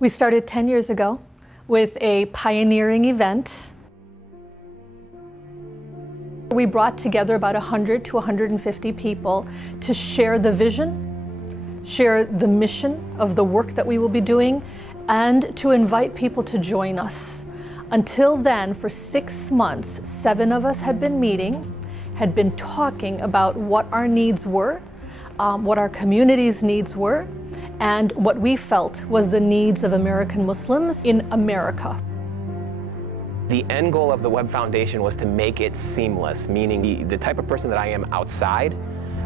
We started 10 years ago with a pioneering event. We brought together about 100 to 150 people to share the vision, share the mission of the work that we will be doing, and to invite people to join us. Until then, for 6 months, 7 of us had been meeting, had been talking about what our needs were, what our community's needs were, and what we felt was the needs of American Muslims in America. The end goal of the Webb Foundation was to make it seamless, meaning the type of person that I am outside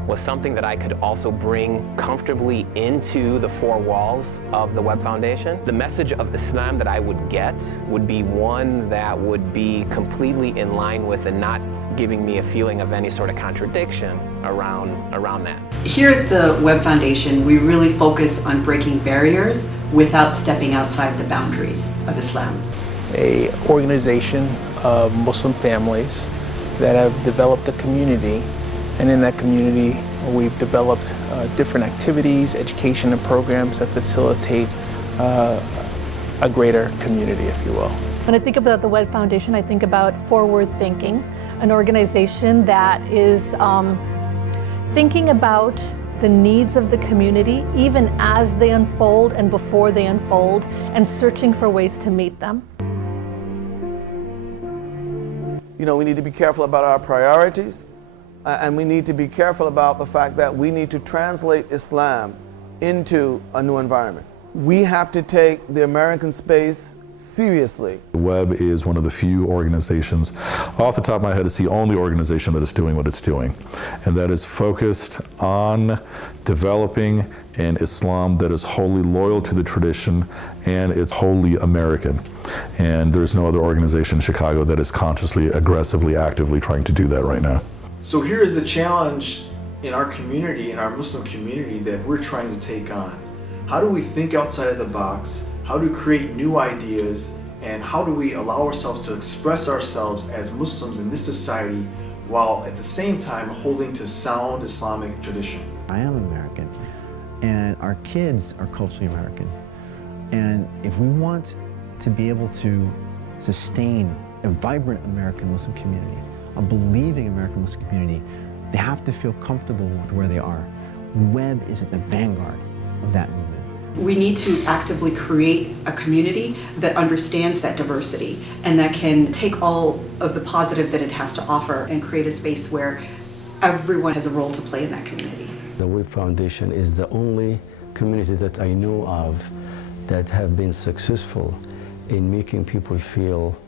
was something that I could also bring comfortably into the 4 walls of the Webb Foundation. The message of Islam that I would get would be one that would be completely in line with and not giving me a feeling of any sort of contradiction around that. Here at the Webb Foundation, we really focus on breaking barriers without stepping outside the boundaries of Islam. An organization of Muslim families that have developed a community, and in that community we've developed different activities, education and programs that facilitate a greater community, if you will. When I think about the Webb Foundation, I think about forward thinking, an organization that is thinking about the needs of the community even as they unfold and before they unfold, and searching for ways to meet them. You know, we need to be careful about our priorities, and we need to be careful about the fact that we need to translate Islam into a new environment. We have to take the American space seriously. Webb is one of the few organizations, off the top of my head, it's the only organization that is doing what it's doing, and that is focused on developing an Islam that is wholly loyal to the tradition and it's wholly American. And there's no other organization in Chicago that is consciously, aggressively, actively trying to do that right now. So here is the challenge in our community, in our Muslim community, that we're trying to take on. How do we think outside of the box? How to create new ideas? And how do we allow ourselves to express ourselves as Muslims in this society while at the same time holding to sound Islamic tradition? I am American, and our kids are culturally American. And if we want to be able to sustain a vibrant American Muslim community, a believing American Muslim community, they have to feel comfortable with where they are. Webb is at the vanguard of that movement. We need to actively create a community that understands that diversity and that can take all of the positive that it has to offer and create a space where everyone has a role to play in that community. The Webb Foundation is the only community that I know of that have been successful in making people feel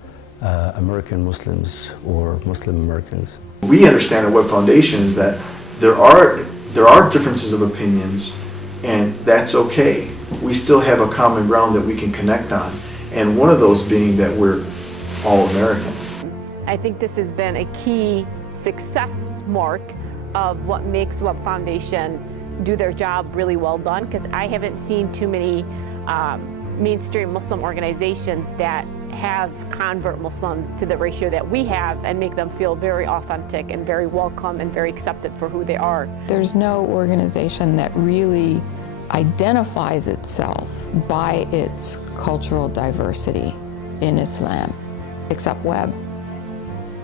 American Muslims or Muslim Americans. We understand at Webb Foundation is that there are differences of opinions, and that's okay. We still have a common ground that we can connect on, and one of those being that we're all American. I think this has been a key success mark of what makes Webb Foundation do their job really well done, because I haven't seen too many mainstream Muslim organizations that have convert Muslims to the ratio that we have and make them feel very authentic and very welcome and very accepted for who they are. There's no organization that really identifies itself by its cultural diversity in Islam, except Webb,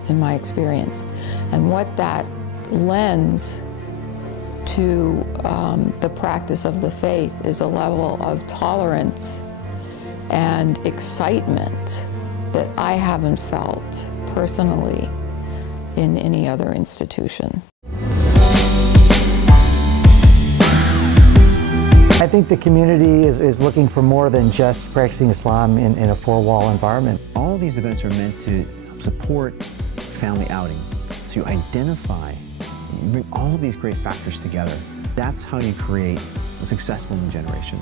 in my experience. And what that lends to the practice of the faith is a level of tolerance and excitement that I haven't felt personally in any other institution. I think the community is looking for more than just practicing Islam in a 4-wall environment. All these events are meant to support family outing. So you identify, you bring all these great factors together. That's how you create a successful new generation.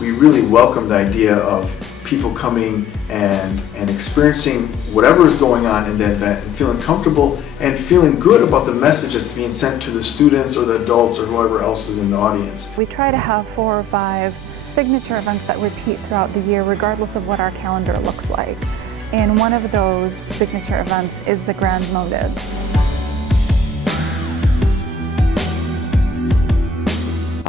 We really welcome the idea of people coming and experiencing whatever is going on in the event and feeling comfortable and feeling good about the message that's being sent to the students or the adults or whoever else is in the audience. We try to have 4 or 5 signature events that repeat throughout the year regardless of what our calendar looks like. And one of those signature events is the Grand Motive.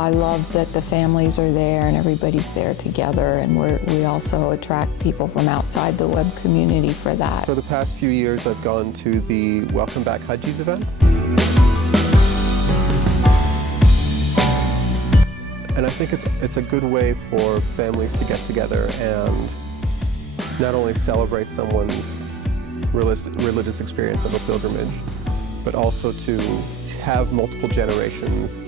I love that the families are there and everybody's there together, and we also attract people from outside the Webb community for that. For the past few years, I've gone to the Welcome Back Hajis event. And I think it's a good way for families to get together and not only celebrate someone's religious experience of a pilgrimage, but also to have multiple generations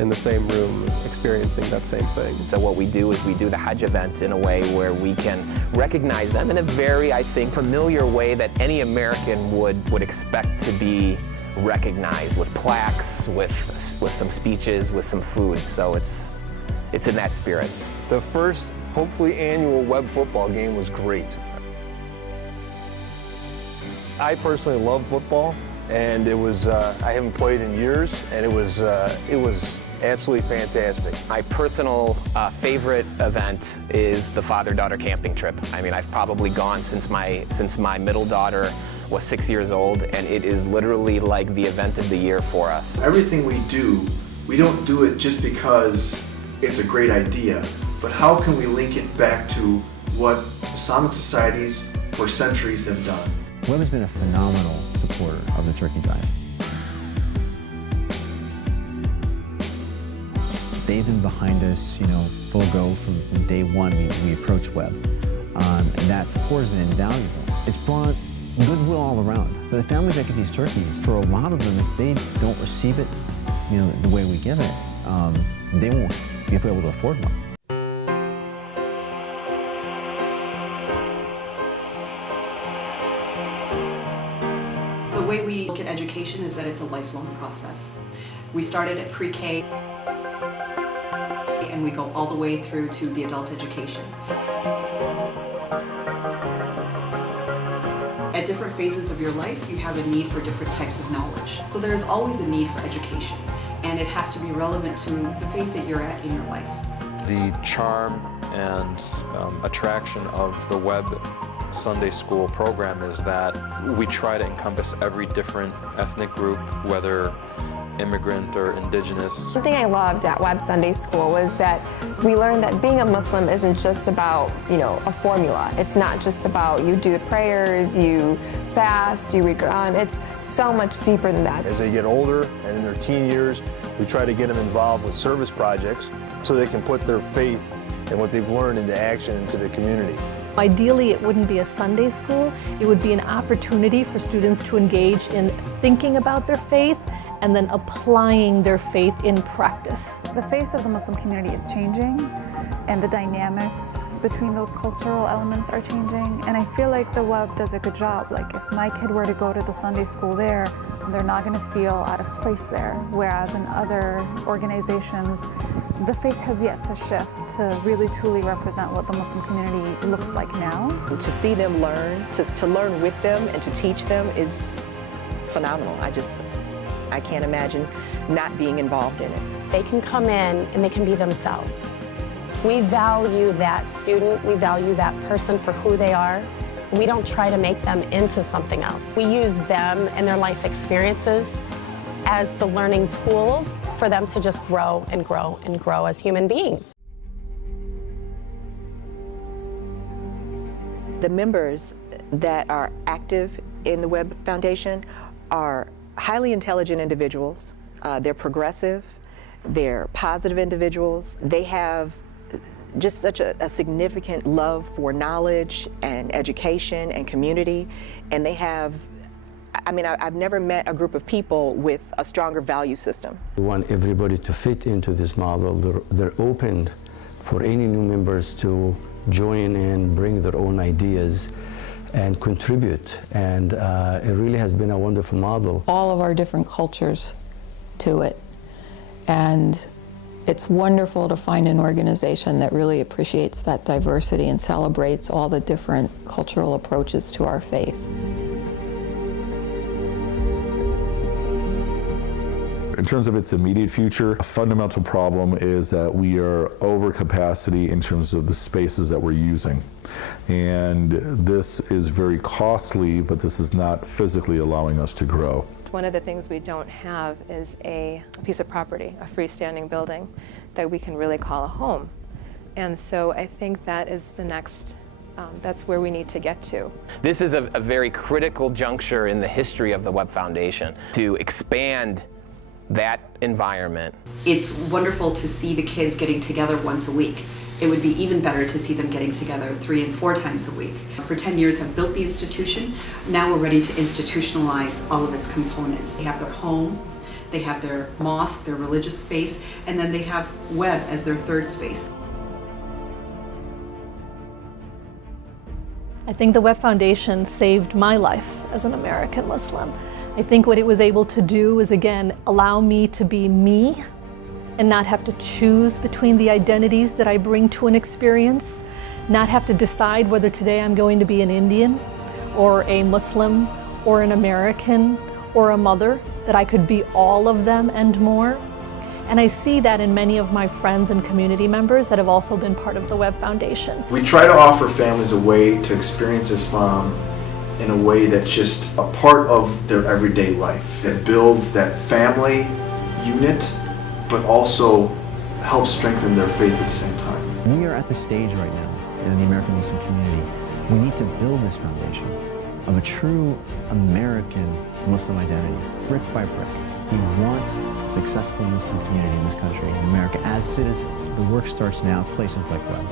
in the same room experiencing that same thing. So what we do is we do the Hajj event in a way where we can recognize them in a very, I think, familiar way that any American would expect to be recognized, with plaques, with some speeches, with some food. So it's in that spirit. The first, hopefully annual Webb football game was great. I personally love football, and it was, I haven't played in years, and it was absolutely fantastic. My personal favorite event is the father-daughter camping trip. I mean, I've probably gone since my middle daughter was 6 years old, and it is literally like the event of the year for us. Everything we do, we don't do it just because it's a great idea, but how can we link it back to what Islamic societies for centuries have done? Webb has been a phenomenal supporter of the turkey drive. They've been behind us, full go from day one we approached Webb. And that support has been invaluable. It's brought goodwill all around. For the families that get these turkeys, for a lot of them, if they don't receive it, the way we give it, they won't be able to afford one. The way we look at education is that it's a lifelong process. We started at pre-K and we go all the way through to the adult education. At different phases of your life, you have a need for different types of knowledge. So there is always a need for education, and it has to be relevant to the phase that you're at in your life. The charm and attraction of the Webb Sunday School program is that we try to encompass every different ethnic group, whether immigrant or indigenous. Something I loved at Webb Sunday School was that we learned that being a Muslim isn't just about, a formula. It's not just about you do prayers, you fast, you read Quran. It's so much deeper than that. As they get older and in their teen years, we try to get them involved with service projects so they can put their faith and what they've learned into action into the community. Ideally, it wouldn't be a Sunday school. It would be an opportunity for students to engage in thinking about their faith and then applying their faith in practice. The face of the Muslim community is changing, and the dynamics between those cultural elements are changing, and I feel like the Webb does a good job. Like, if my kid were to go to the Sunday school there, they're not going to feel out of place there, whereas in other organizations, the face has yet to shift to really truly represent what the Muslim community looks like now. To see them learn, to learn with them and to teach them is phenomenal. I can't imagine not being involved in it. They can come in and they can be themselves. We value that student, we value that person for who they are. We don't try to make them into something else. We use them and their life experiences as the learning tools for them to just grow and grow and grow as human beings. The members that are active in the Webb Foundation are highly intelligent individuals. They're progressive, they're positive individuals. They have just such a significant love for knowledge and education and community, and they have, I've never met a group of people with a stronger value system. We want everybody to fit into this model. They're open for any new members to join in, bring their own ideas and contribute, and it really has been a wonderful model. All of our different cultures to it, and it's wonderful to find an organization that really appreciates that diversity and celebrates all the different cultural approaches to our faith. In terms of its immediate future, a fundamental problem is that we are over capacity in terms of the spaces that we're using. And this is very costly, but this is not physically allowing us to grow. fact, one of the things we don't have is a piece of property, a freestanding building that we can really call a home. And so I think that is the next, that's where we need to get to. This is a very critical juncture in the history of the Webb Foundation to expand that environment. It's wonderful to see the kids getting together once a week. It would be even better to see them getting together 3 and 4 times a week. For 10 years I've built the institution. Now we're ready to institutionalize all of its components. They have their home, they have their mosque, their religious space, and then they have Webb as their third space. I think the Webb Foundation saved my life as an American Muslim. I think what it was able to do is, again, allow me to be me and not have to choose between the identities that I bring to an experience, not have to decide whether today I'm going to be an Indian or a Muslim or an American or a mother, that I could be all of them and more. And I see that in many of my friends and community members that have also been part of the Webb Foundation. We try to offer families a way to experience Islam in a way that's just a part of their everyday life, that builds that family unit, but also helps strengthen their faith at the same time. We are at the stage right now in the American Muslim community. We need to build this foundation of a true American Muslim identity, brick by brick. We want a successful Muslim community in this country, in America, as citizens. The work starts now, places like Webb.